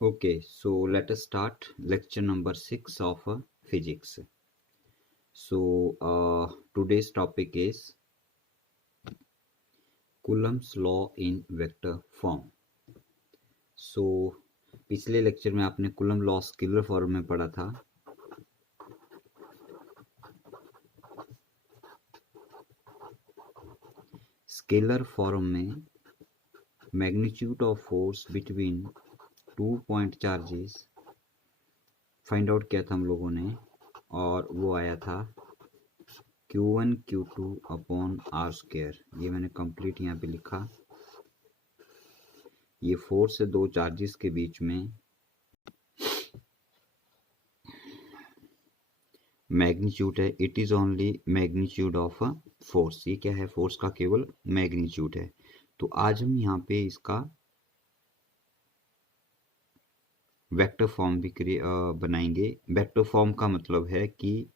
Okay, so let us start lecture number 6 of physics. So, today's topic is Coulomb's law in vector form. So, पिछले lecture में आपने coulomb law scalar form में पढ़ा था. Scalar form में magnitude of force between 2 point charges find out किया था हम लोगों ने, और वो आया था Q1 Q2 upon are square. ये मैंने कंप्लीट यहाँ पे लिखा. ये फोर्स है दो चार्जेस के बीच में. मैग्नीट्यूड है, it is only magnitude of a force. ये क्या है? फोर्स का केवल मैग्नीट्यूड है. तो आज हम यहाँ पे इसका वेक्टर फॉर्म भी बनाएंगे. वेक्टर फॉर्म का मतलब है कि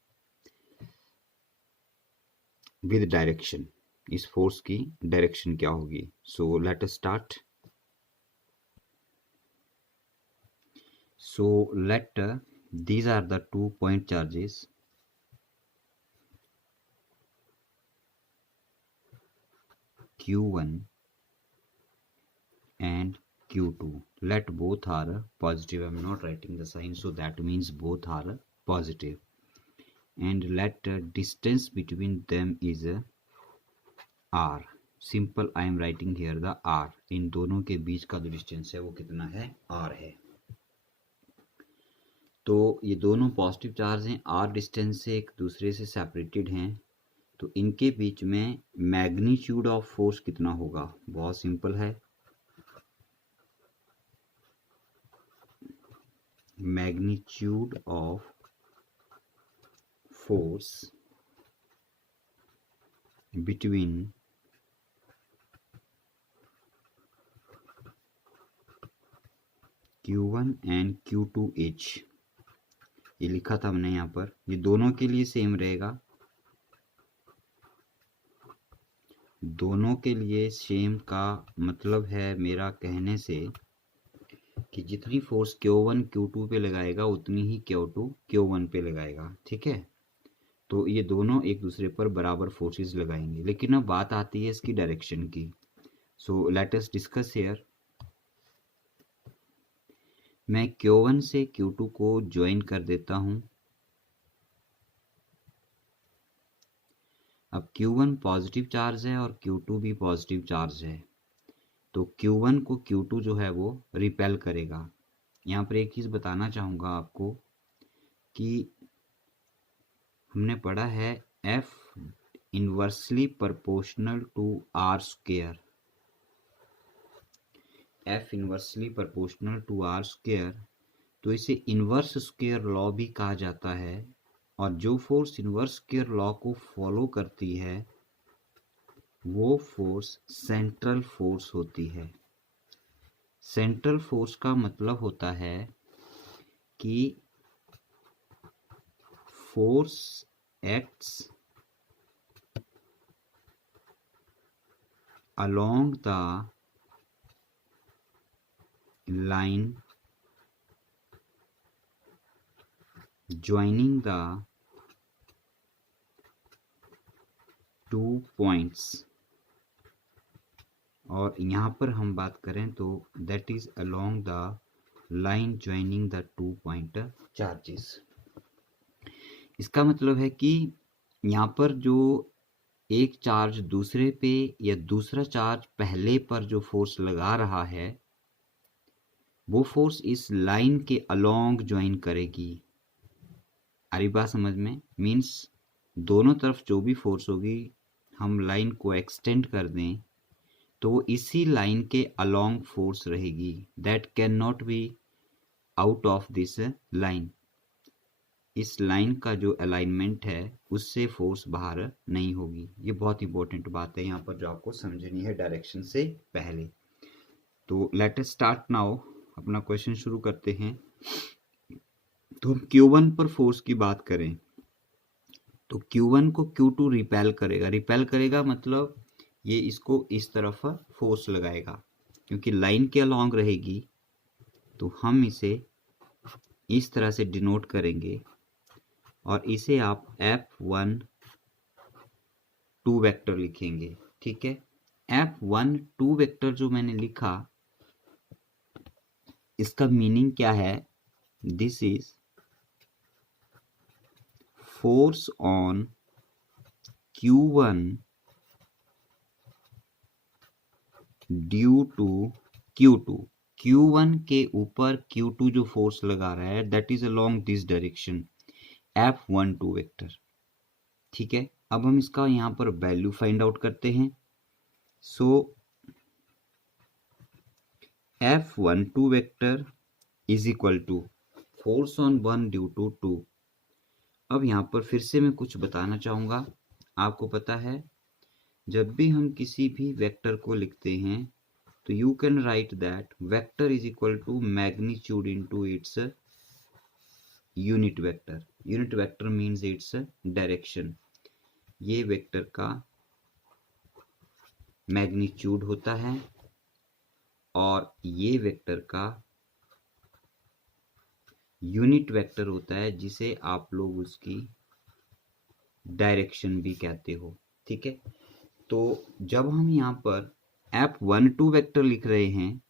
विद डायरेक्शन, इस फोर्स की डायरेक्शन क्या होगी. सो let us start. So let these are the 2 point charges Q1 and Q2. Let both are positive. I am not writing the sign, so that means both are positive. And let distance between them is R. Simple, I am writing here the R. इन दोनों के बीच का जो distance है वो कितना है? R है. तो ये दोनों पॉजिटिव चार्ज हैं, R डिस्टेंस से एक दूसरे से सेपरेटेड हैं. तो इनके बीच में मैग्नीट्यूड ऑफ फोर्स कितना होगा? बहुत सिंपल है. Magnitude of force between Q1 and Q2H. ये लिखा था हमने यहाँ पर. ये दोनों के लिए सेम रहेगा. दोनों के लिए सेम का मतलब है मेरा कहने से कि जितनी फोर्स Q1 Q2 पे लगाएगा उतनी ही Q2 Q1 पे लगाएगा. ठीक है. तो ये दोनों एक दूसरे पर बराबर फोर्सेस लगाएंगे. लेकिन अब बात आती है इसकी डायरेक्शन की. सो लेट अस डिस्कस हियर. मैं Q1 से Q2 को ज्वाइन कर देता हूं. अब Q1 पॉजिटिव चार्ज है और Q2 भी पॉजिटिव चार्ज है. तो Q1 को Q2 जो है वो रिपेल करेगा. यहाँ पर एक चीज़ बताना चाहूँगा आपको कि हमने पढ़ा है F inversely proportional to R square. F inversely proportional to R square. तो इसे इनवर्स स्क्वायर लॉ भी कहा जाता है. और जो फोर्स इनवर्स स्क्वायर लॉ को फॉलो करती है वो फोर्स सेंट्रल फोर्स होती है. सेंट्रल फोर्स का मतलब होता है कि force acts along the line joining the two points. और यहाँ पर हम बात करें तो that is along the line joining the 2 point charges. इसका मतलब है कि यहाँ पर जो एक चार्ज दूसरे पे या दूसरा चार्ज पहले पर जो फोर्स लगा रहा है वो फोर्स इस लाइन के अलोंग ज्वाइन करेगी. आ रही बात समझ में? मीन्स दोनों तरफ जो भी फोर्स होगी हम लाइन को एक्सटेंड कर दें तो वो इसी लाइन के अलोंग फोर्स रहेगी. That can not be out of this line. इस लाइन का जो अलाइनमेंट है उससे फोर्स बाहर नहीं होगी. ये बहुत इंपॉर्टेंट बात है यहाँ पर जो आपको समझनी है डायरेक्शन से पहले. तो लेट अस स्टार्ट नाउ. अपना क्वेश्चन शुरू करते हैं. तो हम Q1 पर फोर्स की बात करें तो Q1 को Q2 रिपेल करेगा. रिपेल करेगा मतलब ये इसको इस तरफ फोर्स लगाएगा क्योंकि लाइन के अलोंग रहेगी. तो हम इसे इस तरह से डिनोट करेंगे और इसे आप F1 2 वेक्टर लिखेंगे। ठीक है, F1 2 वेक्टर जो मैंने लिखा, इसका मीनिंग क्या है? This is force on Q1 due to Q2। Q1 के ऊपर Q2 जो फोर्स लगा रहा है, that is along this direction, F1 2 vector. ठीक है, अब हम इसका यहाँ पर वैल्यू फाइंड आउट करते हैं। So F1 2 vector is equal to force on 1 due to 2। अब यहाँ पर फिर से मैं कुछ बताना चाहूँगा। आपको पता है, जब भी हम किसी भी वेक्टर को लिखते हैं तो you can write that vector is equal to magnitude into its unit vector. Unit vector means its direction. ये वेक्टर का मैग्नीट्यूड होता है और ये वेक्टर का यूनिट वेक्टर होता है, जिसे आप लोग उसकी डायरेक्शन भी कहते हो। ठीक है, तो जब हम यहाँ पर F1 2 वेक्टर लिख रहे हैं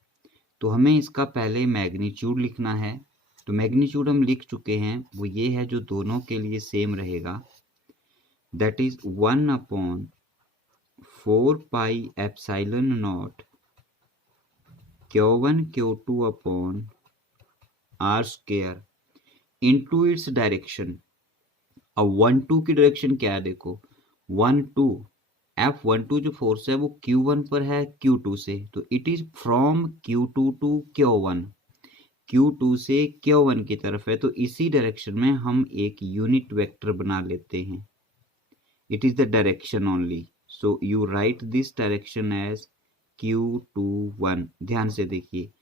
तो हमें इसका पहले मैग्नीट्यूड लिखना है। तो मैग्नीट्यूड हम लिख चुके हैं, वो ये है जो दोनों के लिए सेम रहेगा, that is 1/4 pi epsilon naught Q1 Q2 upon R square into its direction. अब 1 2 की डायरेक्शन क्या है? देखो 1 2 F12 जो फोर्स है वो Q1 पर है Q2 से, तो it is from Q2 to Q1, Q2 से Q1 की तरफ है। तो इसी डायरेक्शन में हम एक यूनिट वेक्टर बना लेते हैं। It is the direction only, so you write this direction as Q21। ध्यान से देखिए,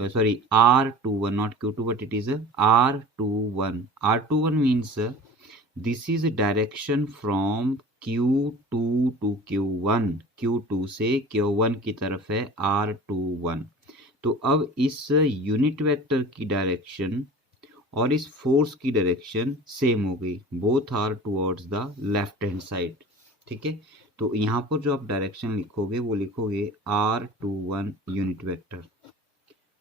R21, not Q2, but it is R21। R21 means this is direction from Q2 to Q1, Q2 से Q1 की तरफ है R21। तो अब इस यूनिट वेक्टर की डायरेक्शन और इस फोर्स की डायरेक्शन सेम हो गई, both are towards the left hand side. ठीक है, तो यहाँ पर जो आप डायरेक्शन लिखोगे वो लिखोगे R21 unit vector.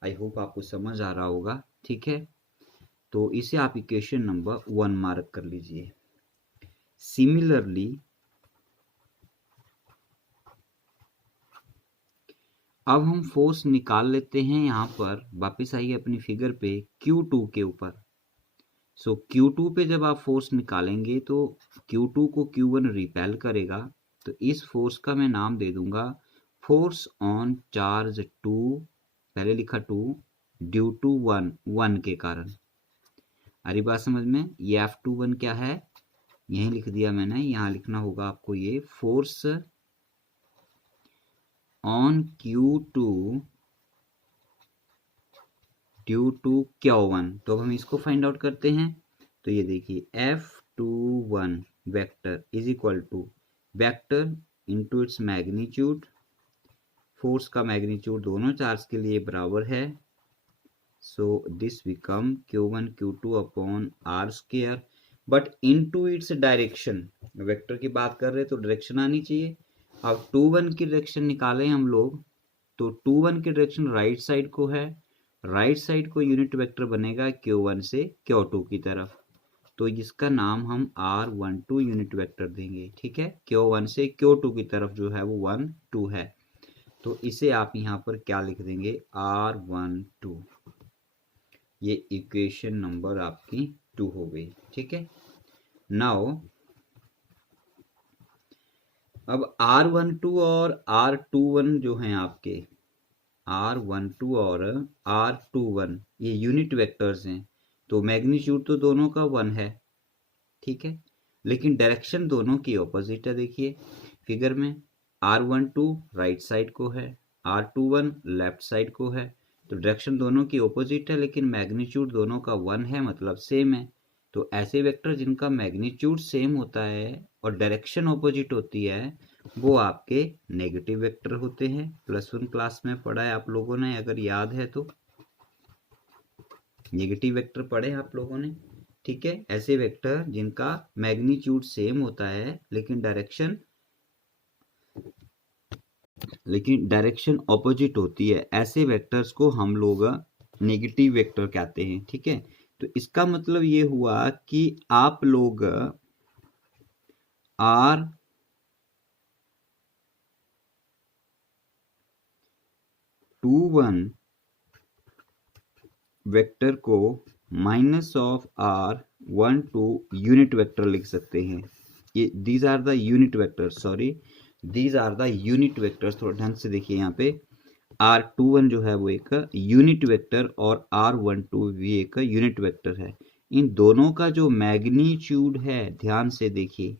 I hope आपको समझ आ रहा होगा। ठीक है, तो इसे आप इक्वेशन नंबर 1 मार्क कर लीजिए। सिमिलरली अब हम फोर्स निकाल लेते हैं। यहाँ पर वापस आइए अपनी फिगर पे Q2 के ऊपर। सो Q2 पे जब आप फोर्स निकालेंगे तो Q2 को Q1 रिपेल करेगा, तो इस फोर्स का मैं नाम दे दूंगा फोर्स ऑन चार्ज 2, पहले लिखा 2, ड्यू टू 1 के कारण। आ रही बात समझ में? ये F21 क्या है, यही लिख दिया मैंने। यहाँ लिखना होगा आपको ये force on Q2 due to Q1। तो अब हम इसको फाइंड आउट करते हैं। तो ये देखिए F21 vector is equal to vector into its magnitude. Force का मैग्नीट्यूड दोनों चार्ज के लिए बराबर है, so this become Q1 Q2 upon R square, but into its direction. Vector की बात कर रहे हैं तो डायरेक्शन आनी चाहिए। अब 2 1 की डायरेक्शन निकालें हम लोग, तो 2 1 की डायरेक्शन राइट साइड को है, राइट साइड को यूनिट वेक्टर बनेगा Q1 से Q2 की तरफ, तो इसका नाम हम R12 यूनिट वेक्टर देंगे। ठीक है, Q1 से Q2 की तरफ जो है वो 1 2 है, तो इसे आप यहाँ पर क्या लिख देंगे, R12। ये इक्वेशन नंबर आपकी 2 हो गई। ठीक है, नाउ अब R12 और R21 जो हैं आपके, R12 और R21 ये यूनिट वेक्टर्स हैं, तो मैग्नीट्यूड तो दोनों का 1 है। ठीक है, लेकिन डायरेक्शन दोनों की ऑपोजिट है। देखिए फिगर में R12 राइट साइड को है, R21 लेफ्ट साइड को है, तो डायरेक्शन दोनों की ऑपोजिट है, लेकिन मैग्नीट्यूड दोनों का 1 है, मतलब सेम है। तो ऐसे वेक्टर जिनका मैग्नीट्यूड सेम होता है और डायरेक्शन ऑपोजिट होती है, वो आपके नेगेटिव वेक्टर होते हैं। +1 क्लास में पढ़ा है आप लोगों ने, अगर याद है तो। नेगेटिव वेक्टर पढ़े आप लोगों ने, ठीक है। ऐसे वेक्टर जिनका मैग्नीट्यूड सेम होता है लेकिन डायरेक्शन ऑपोजिट होती है, ऐसे वेक्टर्स को हम लोग नेगेटिव वेक्टर कहते हैं, ठीक है। तो इसका मतलब ये हुआ कि आप लोग R21 वेक्टर को minus of R12 unit vector लिख सकते हैं। ये these are the unit vectors, these are the unit vectors. थोड़ा ढंग से देखिए, यहाँ पे R21 जो है वो एक यूनिट वेक्टर और R12 भी एक यूनिट वेक्टर है। इन दोनों का जो मैग्नीट्यूड है, ध्यान से देखिए,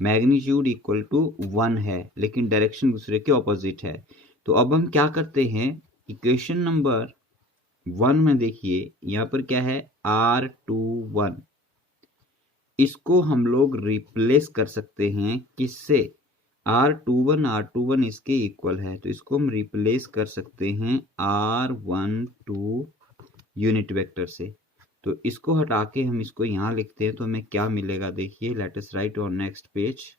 मैग्नीट्यूड इक्वल टू 1 है लेकिन डायरेक्शन दूसरे के ऑपोजिट है। तो अब हम क्या करते हैं, इक्वेशन नंबर 1 में देखिए यहाँ पर क्या है, R21, इसको हम लोग रिप्लेस कर सकते हैं किससे, R21 इसके इक्वल है, तो इसको हम रिप्लेस कर सकते हैं R12 यूनिट वेक्टर से। तो इसको हटा के हम इसको यहाँ लिखते हैं तो हमें क्या मिलेगा, देखिए, let us right on next page.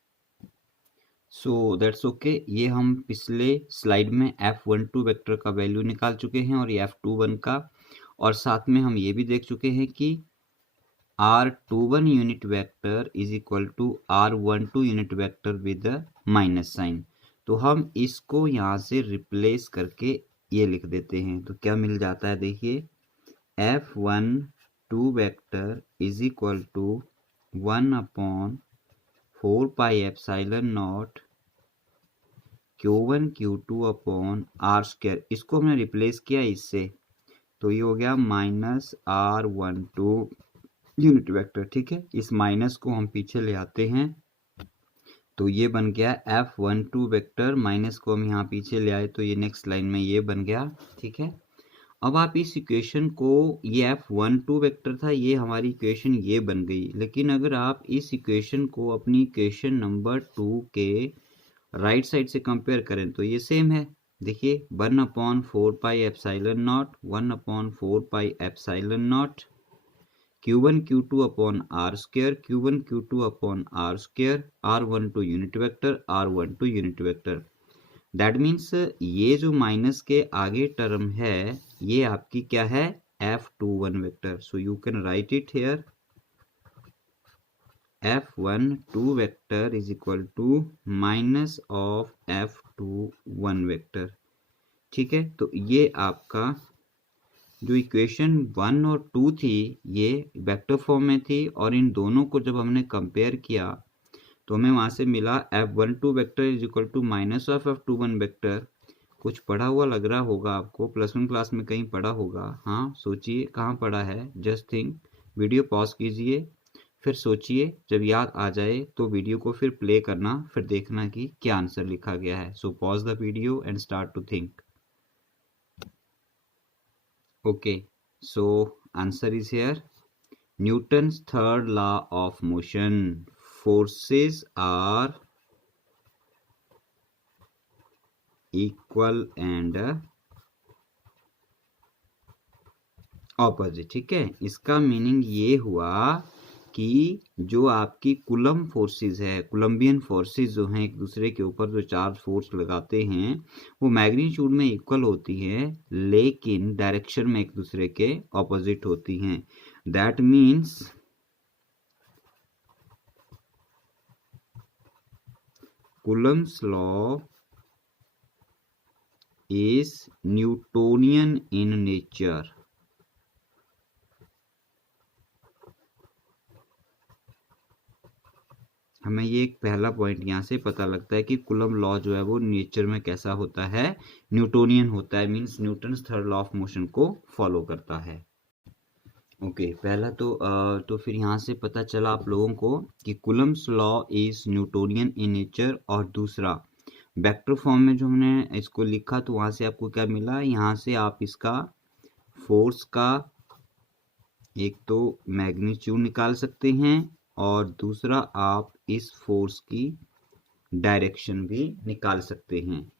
So that's okay. ये हम पिछले स्लाइड में F12 वेक्टर का वैल्यू निकाल चुके हैं और ये F21 का, और साथ में हम ये भी देख चुके हैं कि R21 unit vector is equal to R12 unit vector with minus sign. तो हम इसको यहाँ से रिप्लेस करके ये लिख देते हैं, तो क्या मिल जाता है, देखिए, F12 vector is equal to 1/4 pi epsilon naught Q1 Q2 upon R²। इसको हमने रिप्लेस किया इससे, तो ये हो गया माइनस R12 यूनिट वेक्टर, ठीक है। इस माइनस को हम पीछे ले आते हैं तो ये बन गया F12 वेक्टर, माइनस को हम यहाँ पीछे ले आए तो ये नेक्स्ट लाइन में ये बन गया, ठीक है। अब आप इस इक्वेशन को, ये F12 वेक्टर था, ये हमारी इक्वेशन ये बन गई, लेकिन अगर आप इस इक्वेशन को अपनी इक्वेशन नंबर 2 के राइट साइड से कंपेयर करें तो ये सेम है। देखिए, 1/4 pi epsilon not, 1/4 pi epsilon naught Q1 Q2 upon R², Q1 Q2 upon R², R12 unit vector, R12 unit vector. That means ये जो माइनस के आगे टर्म है ये आपकी क्या है, F21 vector. So you can write it here, F12 vector is equal to minus of F21 vector, ठीक है। तो ये आपका जो इक्वेशन 1 और 2 थी ये वेक्टर फॉर्म में थी, और इन दोनों को जब हमने कंपेयर किया तो हमें वहां से मिला F12 vector is equal to minus of F21 vector. कुछ पढ़ा हुआ लग रहा होगा आपको, +1 क्लास में कहीं पढ़ा होगा, हाँ, सोचिए कहाँ पढ़ा है, जस्ट थिंक। वीडियो पॉज कीजिए, फिर सोचिए, जब याद आ जाए तो वीडियो को फिर प्ले करना, फिर देखना कि क्या आंसर लिखा गया है। So pause the video and start to think. Okay, so answer is here, Newton's third law of motion, forces are equal and opposite, ठीक है। इसका मीनिंग ये हुआ कि जो आपकी कुलम फोर्सेस है, कोलम्बियन फोर्सेस जो हैं, एक दूसरे के ऊपर जो चार्ज फोर्स लगाते हैं वो मैग्नीट्यूड में इक्वल होती हैं लेकिन डायरेक्शन में एक दूसरे के ऑपोजिट होती हैं। That means Coulomb's law is Newtonian in nature. हमें ये एक पहला पॉइंट यहाँ से पता लगता है कि कुलम लॉ जो है वो नेचर में कैसा होता है, न्यूटोनियन होता है, means Newton's third law of motion को फॉलो करता है। ओके, पहला तो फिर यहाँ से पता चला आप लोगों को कि Coulomb's law is Newtonian in nature, और दूसरा वेक्टर फॉर्म में जो हमने इसको लिखा तो वहां से आपको क्या मिला, यहाँ से आप इसका फोर्स का एक तो मैग्नीट्यूड निकाल सकते हैं और दूसरा आप इस फोर्स की डायरेक्शन भी निकाल सकते हैं।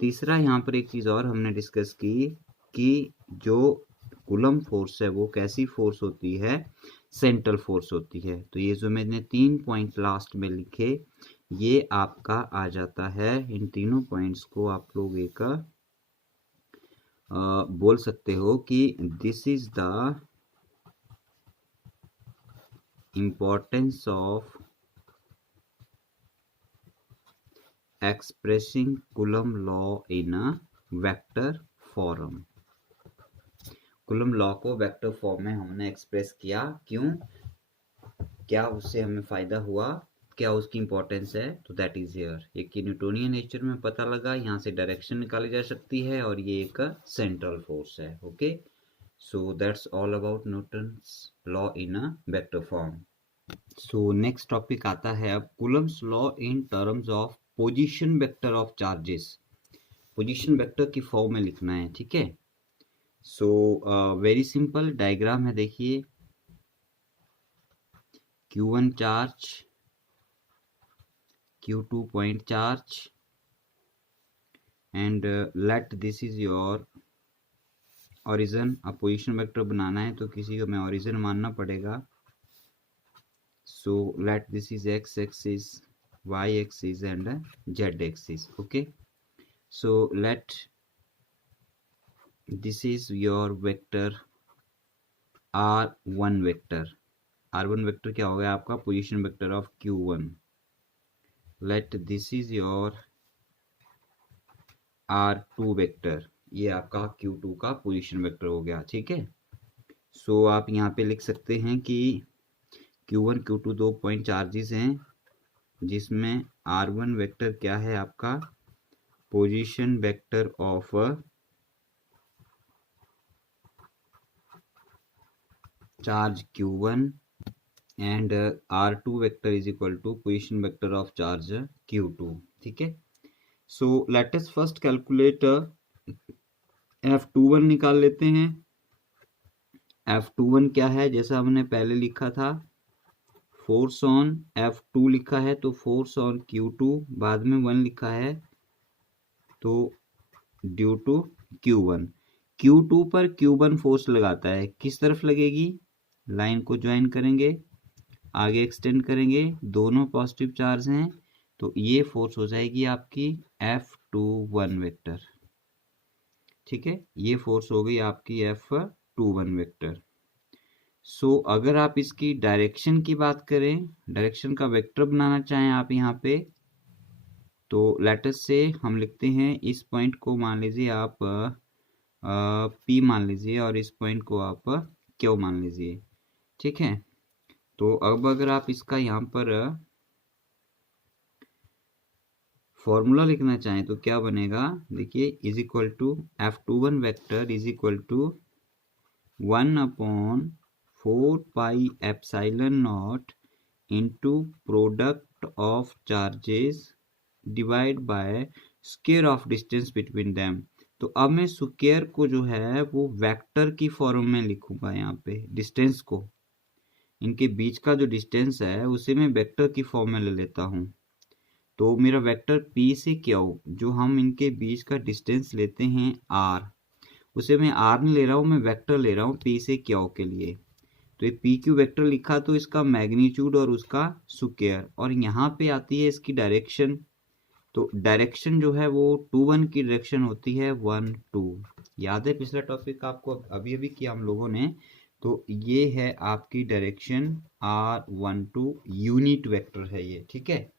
तीसरा यहाँ पर एक चीज़ और हमने डिस्कस की कि जो कूलम फोर्स है वो कैसी फोर्स होती है, सेंट्रल फोर्स होती है। तो ये जो मैंने 3 पॉइंट लास्ट में लिखे ये आपका आ जाता है। इन तीनों पॉइंट्स को आप लोग एक बोल सकते हो कि this is the importance of expressing coulomb law in a vector form. Coulomb law को वेक्टर फॉर्म में हमने एक्सप्रेस किया, क्यों, क्या उससे हमें फायदा हुआ, क्या उसकी इंपॉर्टेंस है, तो दैट इज हियर। एक की न्यूटोनियन नेचर में पता लगा, यहाँ से डायरेक्शन निकाली जा सकती है और ये एक सेंट्रल फोर्स है। Okay, so that's all about Newton's law in a vector form. So next topic आता है अब Coulomb's law in terms of position vector of charges. Position vector की फॉर्म में लिखना है, ठीक है। सो वेरी सिंपल डायग्राम है, देखिए Q1 charge, Q2 point charge and let this is your origin। अब पोजीशन वेक्टर बनाना है तो किसी को मैं origin मानना पड़ेगा। so let this is x axis, y axis and z axis। okay, so let this is your vector r1 vector। r1 vector क्या हो गया आपका position vector of q1। let this is your r2 vector, ये आपका q2 का position vector हो गया, ठीक है। सो आप यहाँ पे लिख सकते हैं कि q1 q2 दो पॉइंट चार्जेस हैं जिसमें r1 वेक्टर क्या है आपका position vector of charge q1 and r2 vector is equal to position vector of charge q2, ठीक है। So let us first calculate F21 निकाल लेते हैं। F21 क्या है, जैसा हमने पहले लिखा था फोर्स ऑन F2 लिखा है तो फोर्स ऑन Q2 बाद में 1 लिखा है तो ड्यू टू Q1। Q2 पर Q1 फोर्स लगाता है, किस तरफ लगेगी, लाइन को ज्वाइन करेंगे, आगे एक्सटेंड करेंगे, दोनों पॉजिटिव चार्ज हैं तो ये फोर्स हो जाएगी आपकी F21 वेक्टर, ठीक है। ये फोर्स हो गई आपकी F21 वेक्टर। सो अगर आप इसकी डायरेक्शन की बात करें, डायरेक्शन का वेक्टर बनाना चाहें आप यहाँ पे, तो लेटस से हम लिखते हैं इस पॉइंट को मान लीजिए आप P मान लीजिए और इस पॉइंट को आप Q मान लीजिए, ठीक है। तो अब अगर आप इसका यहाँ पर फॉर्मूला लिखना चाहें तो क्या बनेगा, देखिए is equal to F21 vector is equal to 1/4 pi epsilon naught into product of charges divide by square of distance between them. तो अब मैं स्क्वायर को जो है वो वेक्टर की फॉर्म में लिखूंगा, यहाँ पे डिस्टेंस को, इनके बीच का जो डिस्टेंस है उसे मैं वेक्टर की फॉर्म में ले लेता हूँ। तो मेरा वेक्टर P से Q जो हम इनके बीच का डिस्टेंस लेते हैं R, उसे मैं R नहीं ले रहा हूँ, मैं वेक्टर ले रहा हूँ P से Q के लिए। तो ये PQ वेक्टर लिखा तो इसका मैग्नीट्यूड और उसका स्क्वायर, और यहाँ पे आती है इसकी डायरेक्शन। तो डायरेक्शन जो है वो 2-1 की डायरेक्शन होती है 1-2। याद है पिछला टॉपिक आपको अभी अभी किया हम लोगों ने। तो ये है आपकी डायरेक्शन R12 यूनिट वेक्टर है ये, ठीक है।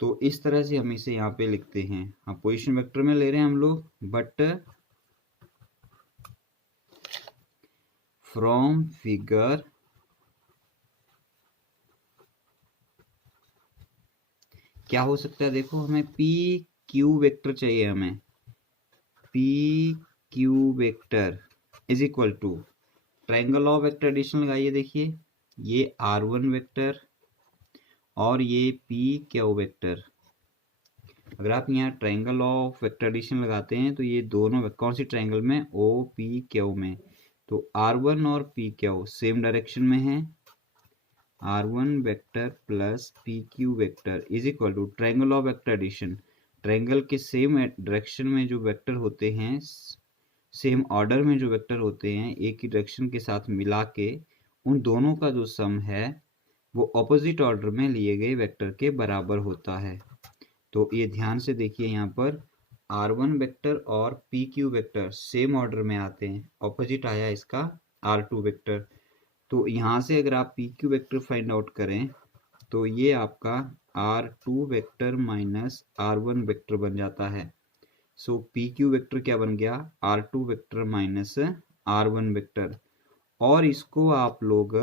तो इस तरह से हम इसे यहाँ पे लिखते हैं, हाँ पोजीशन वेक्टर में ले रहे हैं हम लोग, बट फ्रॉम फिगर क्या हो सकता है, देखो हमें पी क्यू वेक्टर चाहिए, हमें P Q vector is equal to triangle of vector addition लगाइए, देखिए ये R1 वेक्टर और ये पी क्यू वेक्टर। अगर आप यहाँ ट्रायंगल ऑफ वेक्टर एडिशन लगाते हैं तो ये दोनों कौन सी ट्रायंगल में, ओ पी क्यू में, तो R1 और पी क्यू सेम डायरेक्शन में है, R1 vector plus PQ vector is equal to triangle of vector addition. Triangle के सेम डायरेक्शन में जो वेक्टर होते हैं सेम ऑर्डर में जो वेक्टर होते हैं एक ही डायरेक्शन के साथ मिला के उन दोनों का जो सम है वो ऑपोजिट ऑर्डर में लिए गए वेक्टर के बराबर होता है। तो ये ध्यान से देखिए, यहाँ पर r1 वेक्टर और pq वेक्टर सेम ऑर्डर में आते हैं, ऑपोजिट आया इसका r2 वेक्टर। तो यहाँ से अगर आप pq वेक्टर फाइंड आउट करें तो ये आपका r2 vector minus r1 vector बन जाता है। सो pq वेक्टर क्या बन गया, r2 vector minus r1 vector, और इसको आप लोग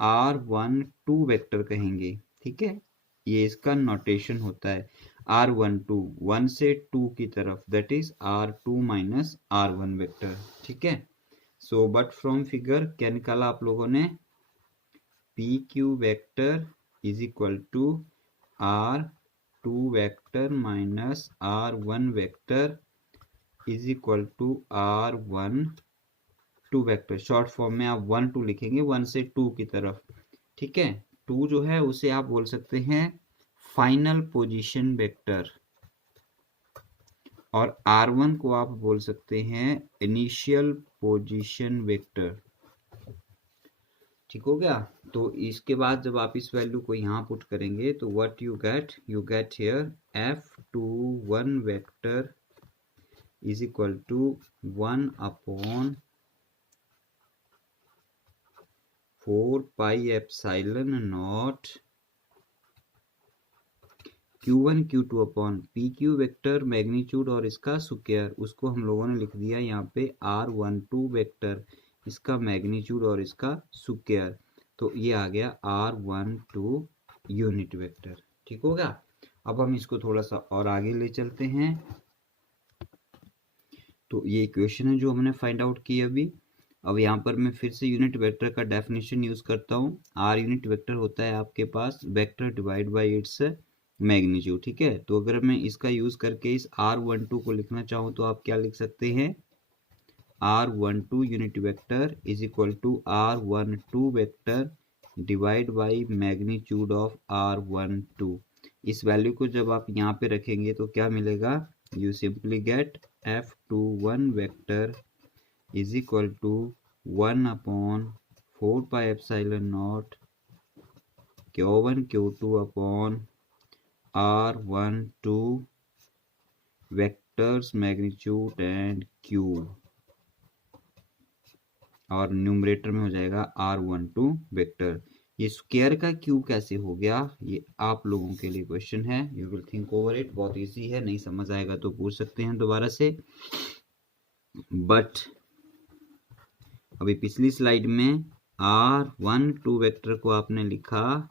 r12 वेक्टर कहेंगे। ठीक है, ये इसका नोटेशन होता है r12 1 से 2 की तरफ, that is r2 minus r1 vector. ठीक है, सो बट फ्रॉम फिगर क्या निकाला आप लोगों ने, pq vector is equal to r2 vector minus r1 vector is equal to r12 vector. Short form में आप 1 2 लिखेंगे 1 से 2 की तरफ। ठीक है, 2 जो है उसे आप बोल सकते हैं फाइनल पोजीशन वेक्टर, और r1 को आप बोल सकते हैं इनिशियल पोजीशन वेक्टर। ठीक हो गया। तो इसके बाद जब आप इस वैल्यू को यहाँ पुट करेंगे तो what you get here f21 vector is equal to 1 upon 4 pi epsilon naught Q1 Q2 upon PQ vector magnitude और इसका स्क्वायर, उसको हम लोगों ने लिख दिया यहाँ पे R12 वेक्टर, इसका मैग्नीट्यूड और इसका स्क्वायर। तो ये आ गया R12 यूनिट वेक्टर। ठीक होगा। अब हम इसको थोड़ा सा और आगे ले चलते हैं। तो ये इक्वेशन है जो हमने फाइंड आउट की अभी। अब यहाँ पर मैं फिर से यूनिट वेक्टर का डेफिनेशन यूज करता हूँ। आर यूनिट वेक्टर होता है आपके पास vector divide by its magnitude. ठीक है, तो अगर मैं इसका यूज करके इस R12 को लिखना चाहूँ तो आप क्या लिख सकते हैं, R12 unit vector is equal to R12 vector divide by magnitude of R12। इस वैल्यू को जब आप यहाँ पे रखेंगे तो क्या मिलेगा, you simply get f21 vector is equal to 1 upon 4 pi epsilon naught q1 q2 upon r12 vectors magnitude and q, और न्यूमरेटर में हो जाएगा r12 वेक्टर। ये स्क्वायर का क्यू कैसे हो गया, ये आप लोगों के लिए क्वेश्चन है, you will think over it. बहुत इजी है, नहीं समझ आएगा तो पूछ सकते हैं दोबारा से। बट अभी पिछली स्लाइड में R12 वेक्टर को आपने लिखा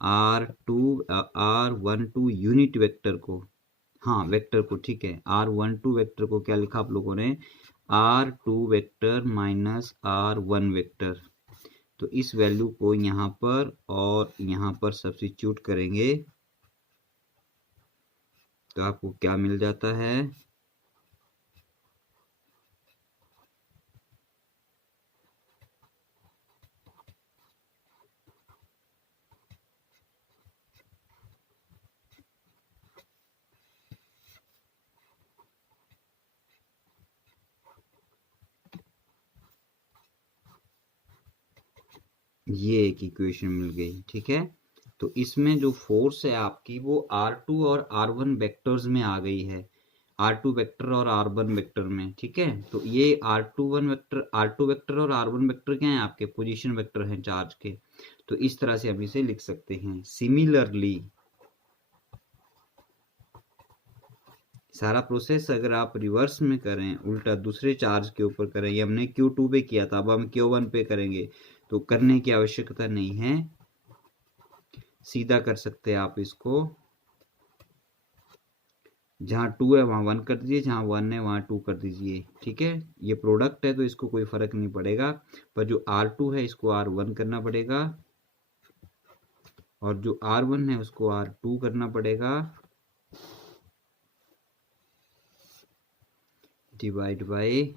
R12 यूनिट वेक्टर को, हाँ वेक्टर को, ठीक है, R12 वेक्टर को क्या लिखा आप लोगों ने, R2 vector minus R1 vector. तो इस वैल्यू को यहाँ पर और यहाँ पर सब्स्टिट्यूट करेंगे तो आपको क्या मिल जाता है, ये एक इक्वेशन मिल गई। ठीक है, तो इसमें जो फोर्स है आपकी वो R2 और R1 वेक्टर्स में आ गई है, R2 वेक्टर और R1 वेक्टर में। ठीक है, तो ये R2 वेक्टर और R1 वेक्टर क्या है, आपके पोजीशन वेक्टर हैं चार्ज के। तो इस तरह से हम इसे लिख सकते हैं। सिमिलरली सारा प्रोसेस अगर आप रिवर्स में करें, उल्टा दूसरे चार्ज के ऊपर करें, ये हमने Q2 पे किया था, अब हम Q1 पे करेंगे, तो करने की आवश्यकता नहीं है, सीधा कर सकते हैं आप इसको। जहाँ 2 है वहाँ 1 कर दीजिए, जहाँ 1 है वहाँ 2 कर दीजिए। ठीक है, ये प्रोडक्ट है तो इसको कोई फर्क नहीं पड़ेगा, पर जो R2 है इसको R1 करना पड़ेगा, और जो R1 है उसको R2 करना पड़ेगा, डिवाइड बाय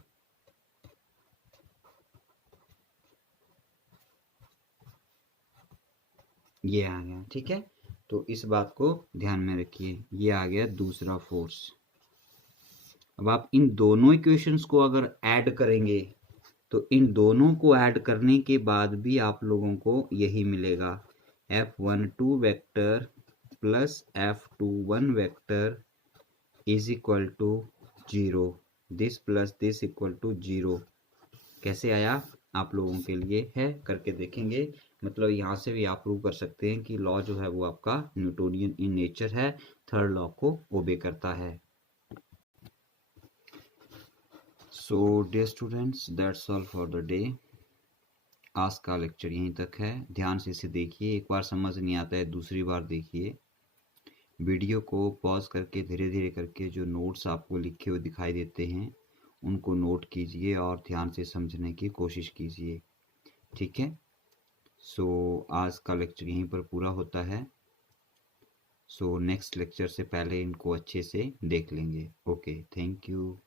ये आ गया। ठीक है, तो इस बात को ध्यान में रखिए, ये आ गया दूसरा फोर्स। अब आप इन दोनों इक्वेशंस को अगर ऐड करेंगे तो इन दोनों को ऐड करने के बाद भी आप लोगों को यही मिलेगा, F12 vector plus F21 vector is equal to 0, this plus this equal to 0। कैसे आया आप लोगों के लिए है, करके देखेंगे। मतलब यहाँ से भी आप प्रूव कर सकते हैं कि लॉ जो है वो आपका न्यूटोनियन इन नेचर है, थर्ड लॉ को ओबे करता है। So dear students, that's all for the day. आज का लेक्चर यहीं तक है। ध्यान से इसे देखिए, एक बार समझ नहीं आता है दूसरी बार देखिए। वीडियो को पॉज करके धीरे धीरे करके जो नोट्स आपको लिखे हुए दिखाई देते हैं उनको नोट कीजिए और ध्यान से समझने की कोशिश कीजिए, ठीक है। सो आज का लेक्चर यहीं पर पूरा होता है। सो नेक्स्ट लेक्चर से पहले इनको अच्छे से देख लेंगे। Okay, thank you.